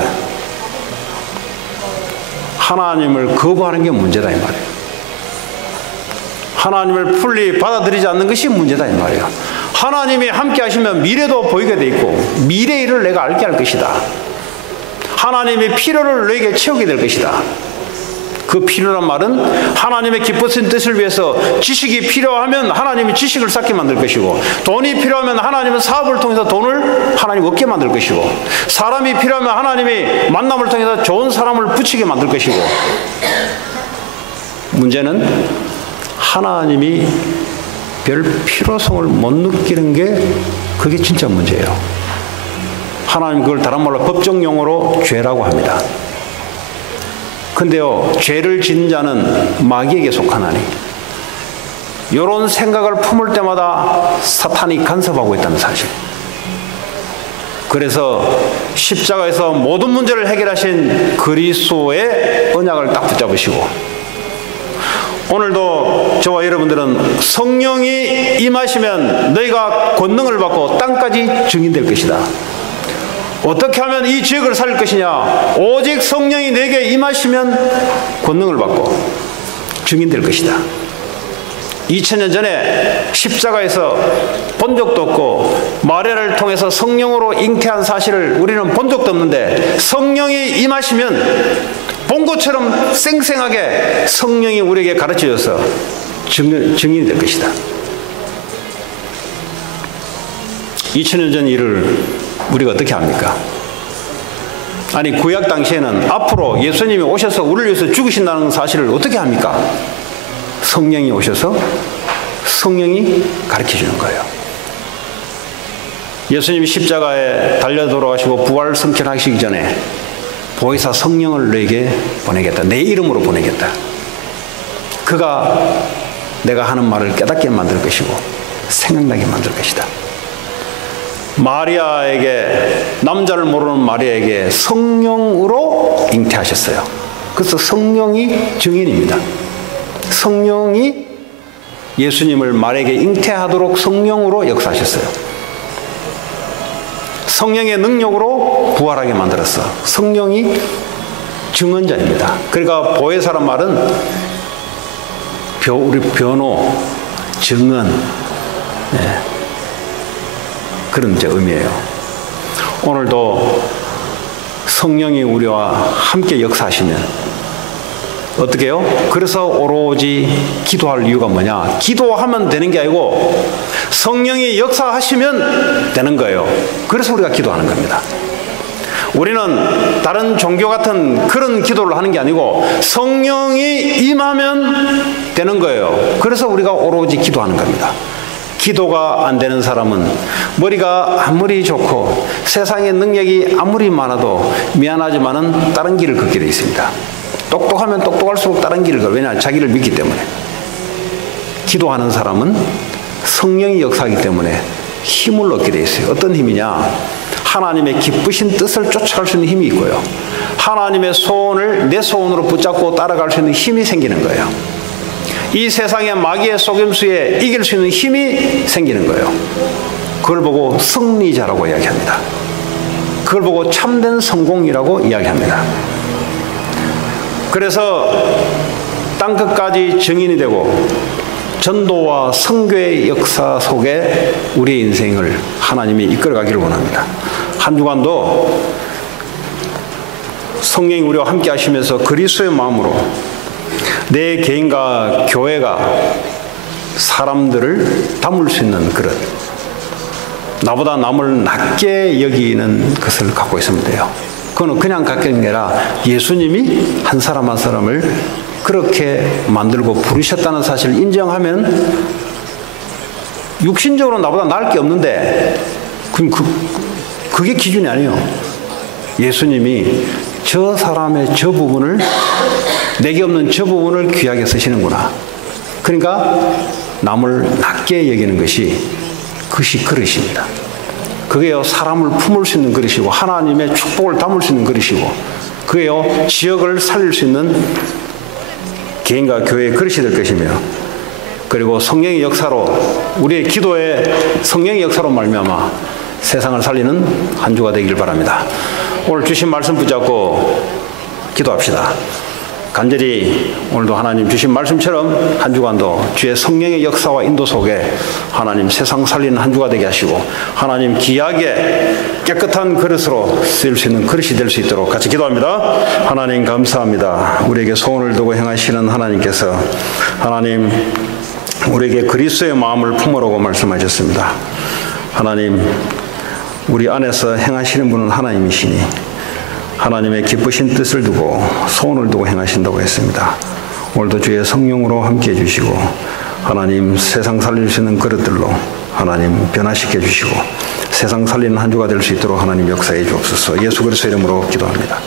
하나님을 거부하는 게 문제다 이 말이에요. 하나님을 풀리 받아들이지 않는 것이 문제다 이 말이에요. 하나님이 함께 하시면 미래도 보이게 돼 있고 미래의 일을 내가 알게 할 것이다. 하나님의 필요를 너에게 채우게 될 것이다. 그 필요란 말은 하나님의 기쁘신 뜻을 위해서 지식이 필요하면 하나님이 지식을 쌓게 만들 것이고, 돈이 필요하면 하나님은 사업을 통해서 돈을 하나님 얻게 만들 것이고, 사람이 필요하면 하나님이 만남을 통해서 좋은 사람을 붙이게 만들 것이고, 문제는 하나님이 별 필요성을 못 느끼는 게 그게 진짜 문제예요. 하나님 그걸 다른 말로 법정 용어로 죄라고 합니다. 근데요, 죄를 짓는 자는 마귀에게 속하나니 이런 생각을 품을 때마다 사탄이 간섭하고 있다는 사실. 그래서 십자가에서 모든 문제를 해결하신 그리스도의 언약을 딱 붙잡으시고, 오늘도 저와 여러분들은 성령이 임하시면 너희가 권능을 받고 땅까지 증인될 것이다. 어떻게 하면 이 지역을 살릴 것이냐? 오직 성령이 내게 임하시면 권능을 받고 증인될 것이다. 2000년 전에 십자가에서 본 적도 없고 마리아를 통해서 성령으로 잉태한 사실을 우리는 본 적도 없는데, 성령이 임하시면 본 것처럼 생생하게 성령이 우리에게 가르쳐줘서 증인이 될 것이다. 2000년 전 일을 우리가 어떻게 합니까? 아니, 구약 당시에는 앞으로 예수님이 오셔서 우리를 위해서 죽으신다는 사실을 어떻게 합니까? 성령이 오셔서 성령이 가르쳐주는 거예요. 예수님이 십자가에 달려 돌아가시고 부활 승천하시기 전에 보혜사 성령을 너에게 보내겠다. 내 이름으로 보내겠다. 그가 내가 하는 말을 깨닫게 만들 것이고 생각나게 만들 것이다. 마리아에게, 남자를 모르는 마리아에게 성령으로 잉태하셨어요. 그래서 성령이 증인입니다. 성령이 예수님을 마리아에게 잉태하도록 성령으로 역사하셨어요. 성령의 능력으로 부활하게 만들었어. 성령이 증언자입니다. 그러니까 보혜사란 말은 우리 변호, 증언, 그런 의미예요. 오늘도 성령이 우리와 함께 역사하시면 어떻게 해요? 그래서 오로지 기도할 이유가 뭐냐? 기도하면 되는 게 아니고 성령이 역사하시면 되는 거예요. 그래서 우리가 기도하는 겁니다. 우리는 다른 종교 같은 그런 기도를 하는 게 아니고 성령이 임하면 되는 거예요. 그래서 우리가 오로지 기도하는 겁니다. 기도가 안 되는 사람은 머리가 아무리 좋고 세상의 능력이 아무리 많아도 미안하지만은 다른 길을 걷게 되어 있습니다. 똑똑하면 똑똑할수록 다른 길을 가. 왜냐? 자기를 믿기 때문에. 기도하는 사람은 성령이 역사하기 때문에 힘을 얻게 되어 있어요. 어떤 힘이냐? 하나님의 기쁘신 뜻을 쫓아갈 수 있는 힘이 있고요. 하나님의 소원을 내 소원으로 붙잡고 따라갈 수 있는 힘이 생기는 거예요. 이 세상의 마귀의 속임수에 이길 수 있는 힘이 생기는 거예요. 그걸 보고 승리자라고 이야기합니다. 그걸 보고 참된 성공이라고 이야기합니다. 그래서 땅끝까지 증인이 되고 전도와 선교의 역사 속에 우리의 인생을 하나님이 이끌어가기를 원합니다. 한 주간도 성령이 우리와 함께 하시면서 그리스도의 마음으로 내 개인과 교회가 사람들을 담을 수 있는 그릇, 나보다 남을 낮게 여기는 것을 갖고 있으면 돼요. 그건 그냥 갖게 된 게 아니라 예수님이 한 사람 한 사람을 그렇게 만들고 부르셨다는 사실을 인정하면, 육신적으로 나보다 나을 게 없는데 그럼 그게 기준이 아니에요. 예수님이 저 사람의 저 부분을, 내게 없는 저 부분을 귀하게 쓰시는구나. 그러니까 남을 낮게 여기는 그것이 그릇입니다. 그게요, 사람을 품을 수 있는 그릇이고 하나님의 축복을 담을 수 있는 그릇이고, 그게요, 지역을 살릴 수 있는 개인과 교회의 그릇이 될 것이며, 그리고 성령의 역사로, 우리의 기도에 성령의 역사로 말미암아 세상을 살리는 한 주가 되길 바랍니다. 오늘 주신 말씀 붙잡고 기도합시다. 간절히 오늘도 하나님 주신 말씀처럼 한 주간도 주의 성령의 역사와 인도 속에 하나님 세상 살리는 한 주가 되게 하시고, 하나님 귀하게 깨끗한 그릇으로 쓰일 수 있는 그릇이 될 수 있도록 같이 기도합니다. 하나님 감사합니다. 우리에게 소원을 두고 행하시는 하나님께서 하나님 우리에게 그리스도의 마음을 품으라고 말씀하셨습니다. 하나님 우리 안에서 행하시는 분은 하나님이시니 하나님의 기쁘신 뜻을 두고 소원을 두고 행하신다고 했습니다. 오늘도 주의 성령으로 함께해 주시고 하나님 세상 살릴 수 있는 그릇들로 하나님 변화시켜 주시고 세상 살리는 한 주가 될 수 있도록 하나님 역사해 주옵소서. 예수 그리스도 이름으로 기도합니다.